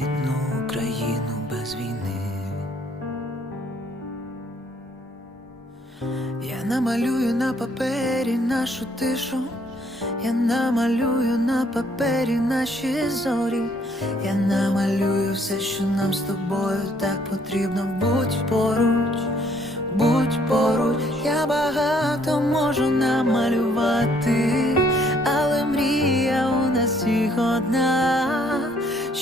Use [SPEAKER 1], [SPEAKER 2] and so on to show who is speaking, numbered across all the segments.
[SPEAKER 1] рідну Україну без війни. Я намалюю на папері нашу тишу, я намалюю на папері наші зорі, я намалюю все, що нам з тобою так потрібно. Будь поруч, будь поруч, я багато.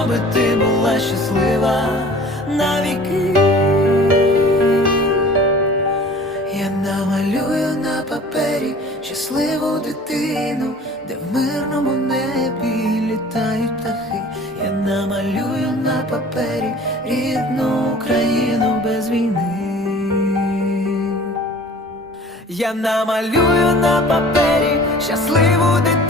[SPEAKER 1] щоби ти була щаслива навіки. Я намалюю на папері щасливу дитину, де в мирному небі літають птахи. Я намалюю на папері рідну Україну без війни. Я намалюю на папері щасливу дитину,